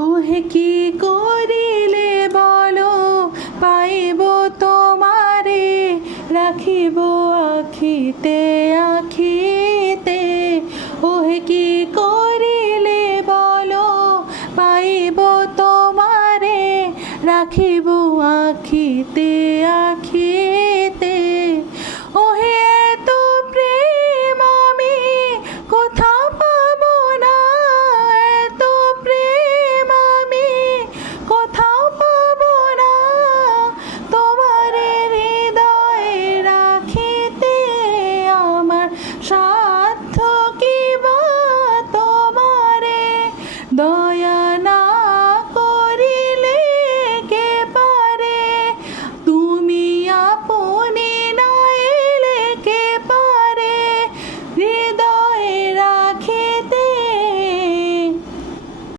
ওহে কি করিলে বলো পাইব তোমারে, রাখিব আখিতে আখিতে। ওহে কি করিলে বলো পাইব তোমারে, রাখিব আখিতে আখিতে। ওহে এত প্রেম আমি কোথাও পাবো না, এত প্রেম আমি কোথাও পাবো না। তোমারে হৃদয়ে রাখিতে আমার সাধ্য কি বা, তোমারে দয়া